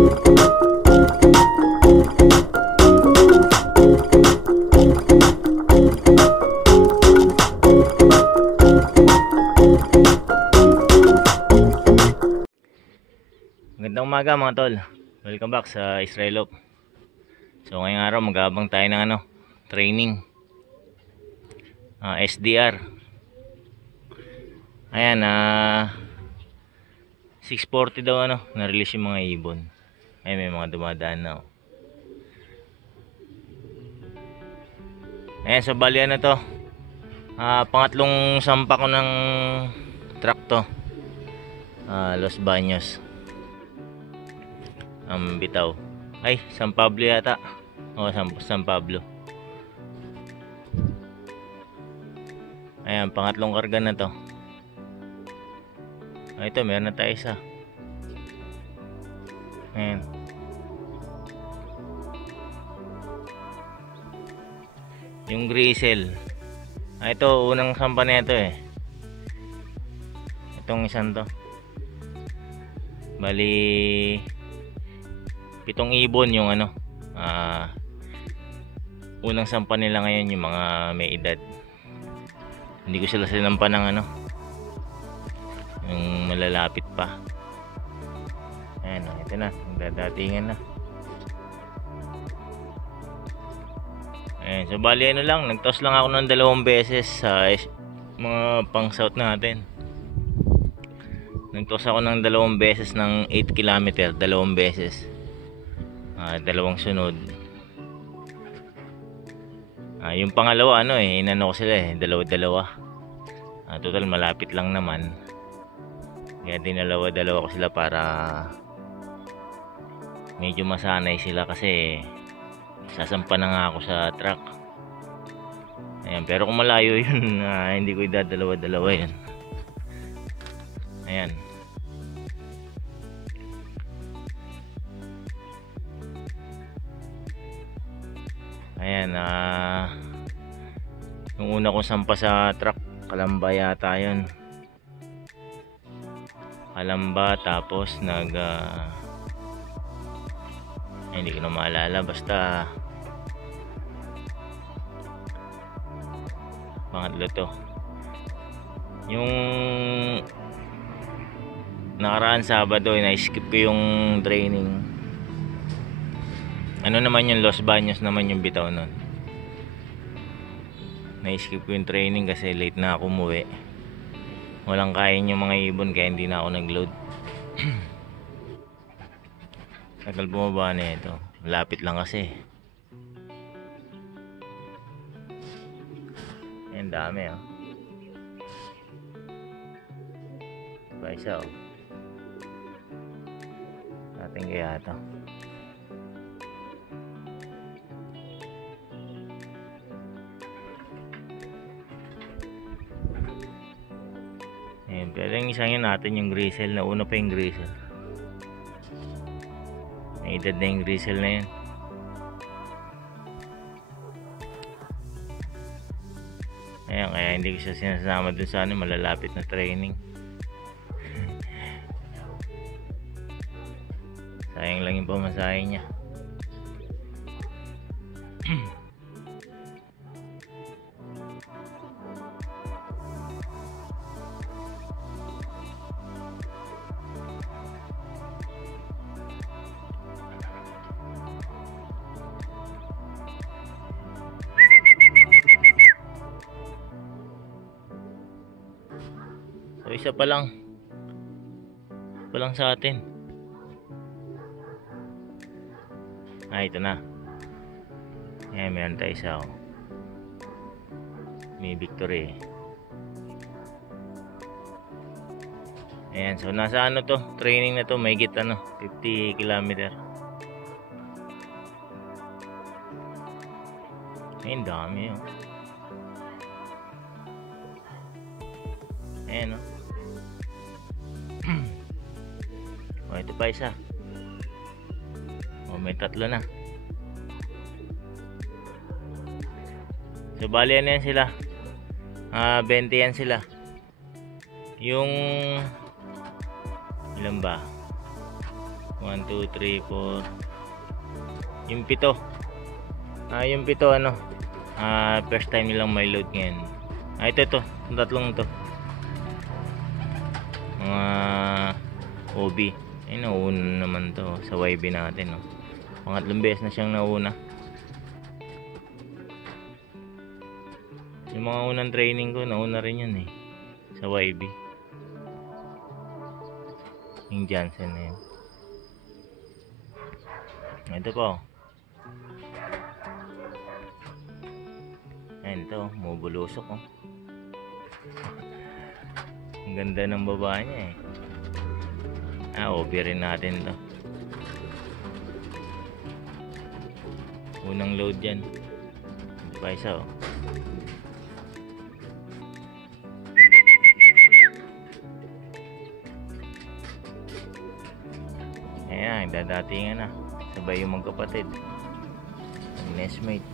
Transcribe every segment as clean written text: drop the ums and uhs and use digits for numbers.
Magandang umaga mga tol. Welcome back sa Israelop. So ngayong araw mag-aabang tayo ng training. SDR. Ayan, 6:40 daw na-release yung mga ibon. Ay may mga dumadaan na. Ayan, so bali to. Pangatlong sampa ko ng truck to. Los Baños. Bitaw. Ay, San Pablo yata. San Pablo. Ayan, pangatlong karga na to. Ito, meron na tayo isa. Ayan. Yung grisel. Ito, unang sampa na ito eh. Itong isang to. Bali 7 ibon yung unang sampa nila ngayon, yung mga may edad. Hindi ko sila sinampa ng yung malalapit pa. Ayan, ito na, nagdadatingan na. Ayan, so bali lang, nagtoss lang ako ng 2 beses sa mga pang south natin. Nagtoss ako ng 2 beses ng 8 km, 2 beses. 2 sunod. Yung pangalawa inano ko sila dalawa. Total malapit lang naman. Kaya dinalawa-dalawa ko sila para medyo masanay sila, kasi sasampa na nga ako sa truck. Ayan, pero kung malayo yun, hindi ko idadalawa-dalawa yun. Ayan. Ayan, yung una kong sampa sa truck, Kalamba yata yun. Kalamba, tapos hindi ko na maalala, basta pangatlo to. Yung nakaraan Sabado, na-skip ko yung training. Naman yung Los Baños naman yung bitaw nun. Na-skip ko yung training kasi late na ako umuwi. Walang kain yung mga ibon, kaya hindi na ako nag-load. Tagal bumaba na ito. Malapit lang kasi. Ayan, dami Ba isa ating kaya ito. Ayan, pero yung isang yun natin, yung grisel. Nauna pa yung grisel. May edad na yung grisel na yun. Ayan, kaya hindi ko siya sinasama dun sa malalapit na training. Sayang lang yung pamasahe niya. So isa pa lang sa atin. Ito na. Ayan, meron tayo isa may victory. Ayan, so nasa to, training na to, may higit 50 km. Ayun, dami Ayan ito pa isa. May 3 na. So bali yan sila. 20 yan sila. Yung ilan ba? 1, 2, 3, 4. Yung pito. Yung pito ano. First time nilang may load ngayon. Ito. Yung tatlong to. Mga OB. Ay, nauna naman to sa YB natin. No? Pangatlong beses na siyang nauna. Yung mga unang training ko, nauna rin yun eh. Sa YB. Yung Johnson na yun. Ito po. Ayan ito, mubulusok oh. Ang ganda ng baba niya eh. OB rin natin to. Unang load dyan. Pa isa oh. Ayan, dadatingan na. Sabay yung magkapatid. Ang nestmate.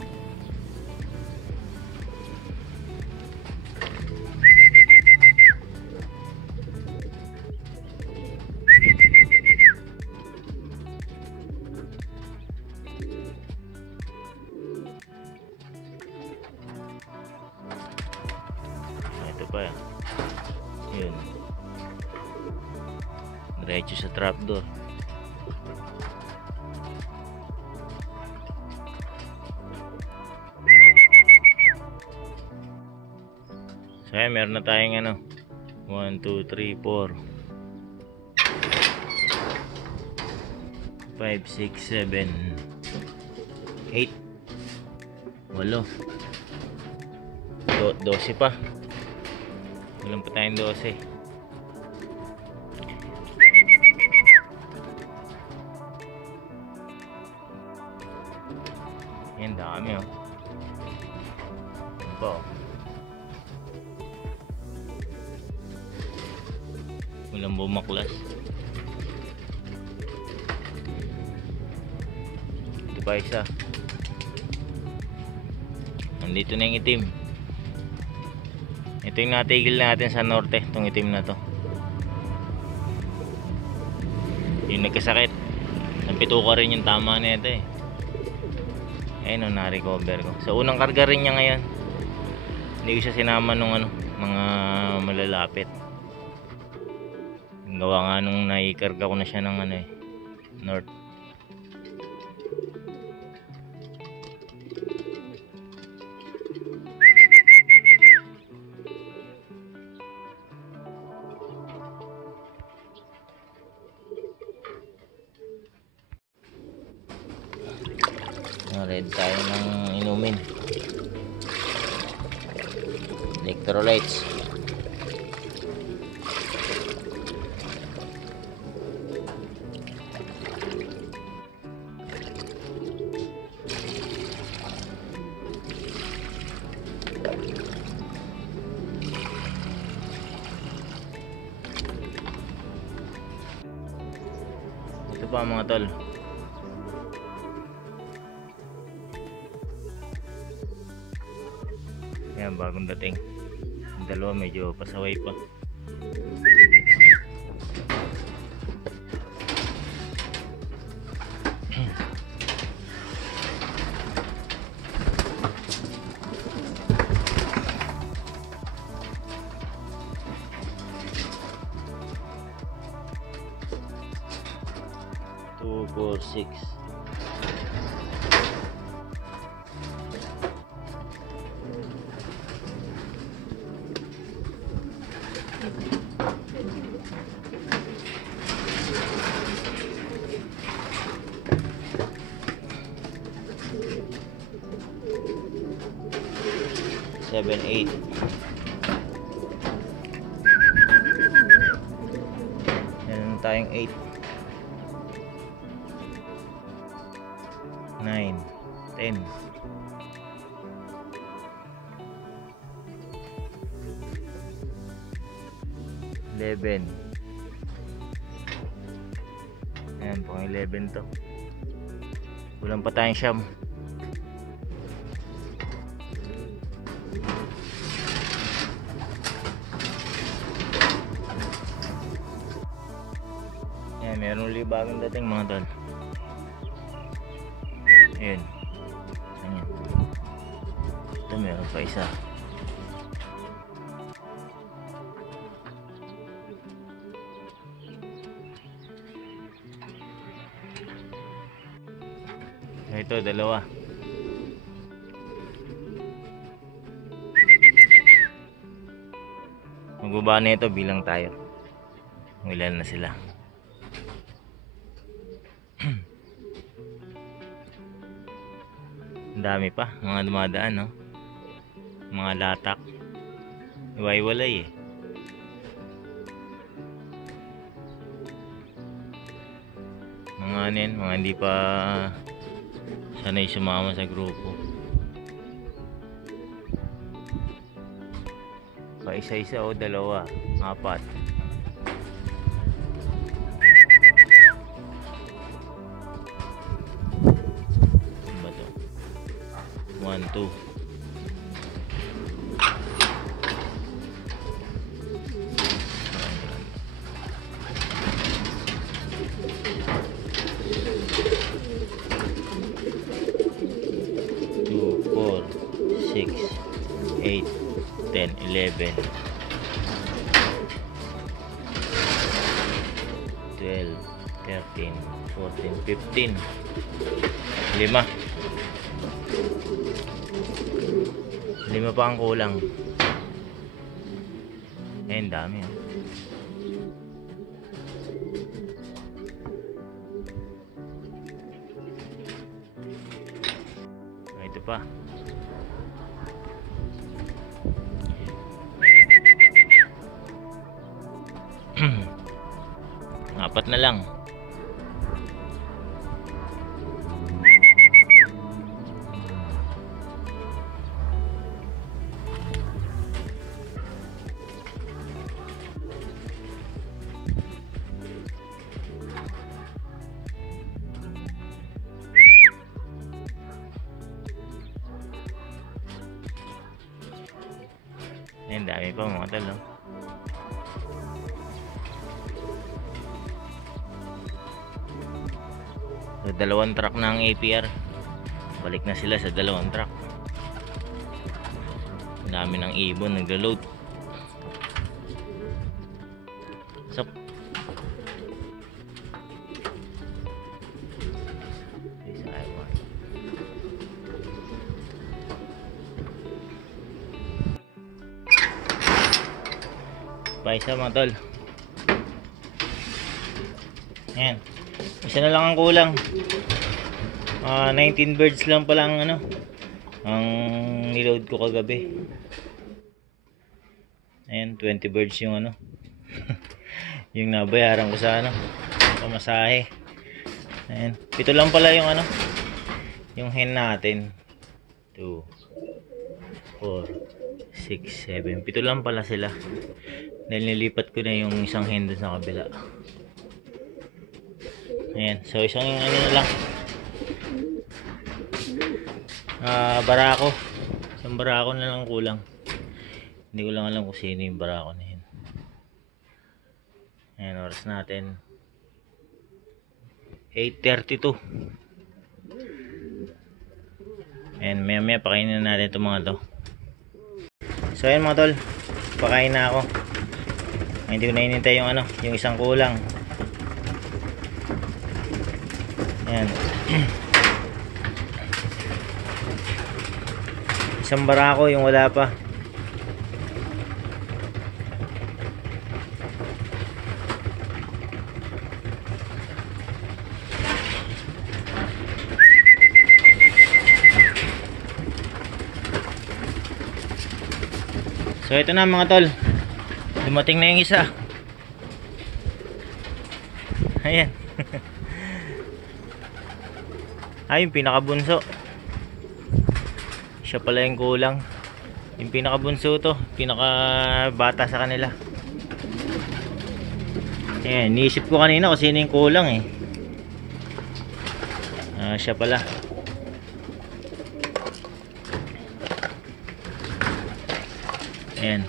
Ito pa. Yun. Diretso sa trapdoor. So ayan, meron na tayong ano 1, 2, 3, 4 5, 6, 7 8 8 12 pa. Walang pa tayong 12. Yan, dami oh. Yan pa oh. Walang bumaklas. Ito pa isa. Nandito na yung itim. Ito yung natigil natin sa norte. Itong itim na to. Yung nagkasakit. Napituka rin yung tama na ito eh. Ayun o, na-recover ko. Sa unang karga rin niya ngayon. Hindi ko siya sinama nung ano, mga malalapit. Gawa nga nung naikarga ko na siya ng ano eh, north. Ready tayo ng inumin. Electrolytes. Ito pa mga tol. Yan, bagong dating. Yung dalawa medyo pasaway pa. Two, 4, 6. Seven, 8. Meron tayong 8, 9, 10. 11. Ayan, pang 11 to. Kulang pa tayong siyam. Ayan, Meron ulit bagong dating mga tol. Ayun. Ayan. Ito meron pa isa. Ito, dalawa. Magbaba na ito, bilang tayo. Ilan na sila. Ang dami pa, mga dumadaan, no? Mga latak. Iwaiwalay eh. Mga ano yan, mga hindi pa sanay sumama sa grupo. Pa isa-isa o dalawa, apat. Ano ba to? 1, 2. Two, 4, 6, 8, 10, 11, 12, 13, 14, 15. 5. 5 pa ang kulang. Ayun, dami oh. Ito pa. Apat na lang. Ayun, dami pa mga tol, no? So, 2 truck na ang APR. Balik na sila sa 2 truck. Ang dami ng ibon naglo-load. So, pa isa mga tol. Ayan, isa na lang ang kulang. 19 birds lang pala ang ano, ang niload ko kagabi. Ayan, 20 birds yung ano yung nabayaran ko sa ano, pamasahe. Ayan, 7 lang pala yung ano, yung hen natin. 2, 4, 6, 7, 7 lang pala sila. Dahil nilipat ko na yung isang hen doon sa kabila. Ayan, so isang ano na lang, barako. Isang barako na lang kulang. Hindi ko lang alam kung sino yung barako na yun. Ayan, oras natin 8:32. Ayan, maya maya pakainin na natin itong mga to. So ayan mga tol, pakain na ako. Ay, hindi ko na inintay yung ano, yung isang kulang. Ayan. Isang barako yung wala pa. So ito na mga tol, dumating na yung isa. Ayan. Ay, yung pinakabunso. Siya pala yung kulang. Yung pinakabunso to, pinakabata sa kanila. Ayan, niisip ko kanina kung sino yung kulang eh. Siya pala. Ayan,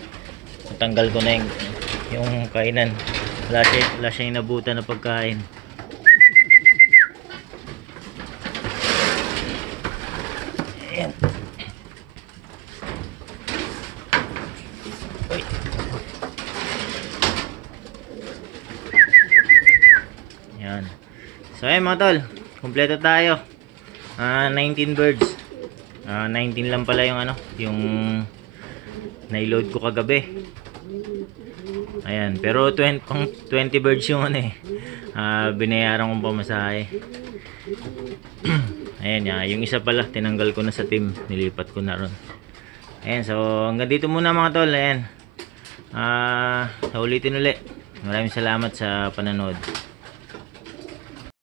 tanggal ko na yung kainan. Wala siya inabutan na pagkain. So ayun mga tol, kumpleto tayo. 19 birds. 19 lang pala yung ano, yung nai-load ko kagabi. Ayan, pero 20 birds yung ano eh. Binayaran kong pamasahe. Ayan, yung isa pala tinanggal ko na sa team, nilipat ko na ron. Ayan, so hanggang dito muna mga tol. Ayan. Sa ulitin uli. Maraming salamat sa panonood.